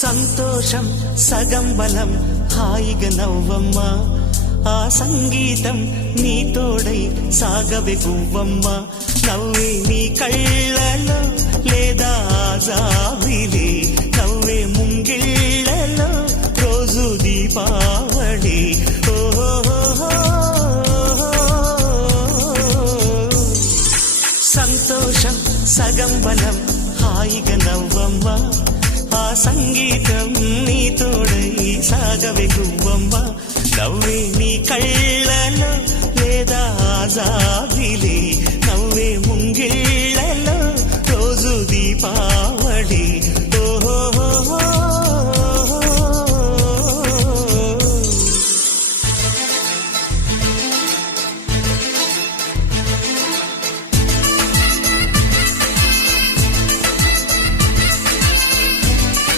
సంతోషం సగం బలం హాయిగా నవ్వమ్మ ఆ సంగీతం నీ తోడై సాగవే గువ్వమ్మ నవ్వే నీ కళ్ళలో లేదా జాబిలి నవ్వే ముంగిళ్ళలో రోజు దీపావళి సంతోషం సగం బలం హాయిగా నవ్వమ్మ ఆ సంగీతం నీ తోడై సాగవే గువ్వమ్మ నవ్వే నీ కళ్ళలో లేదా జాబిలి నవ్వే ముంగిళ్ళలో రోజు దీపా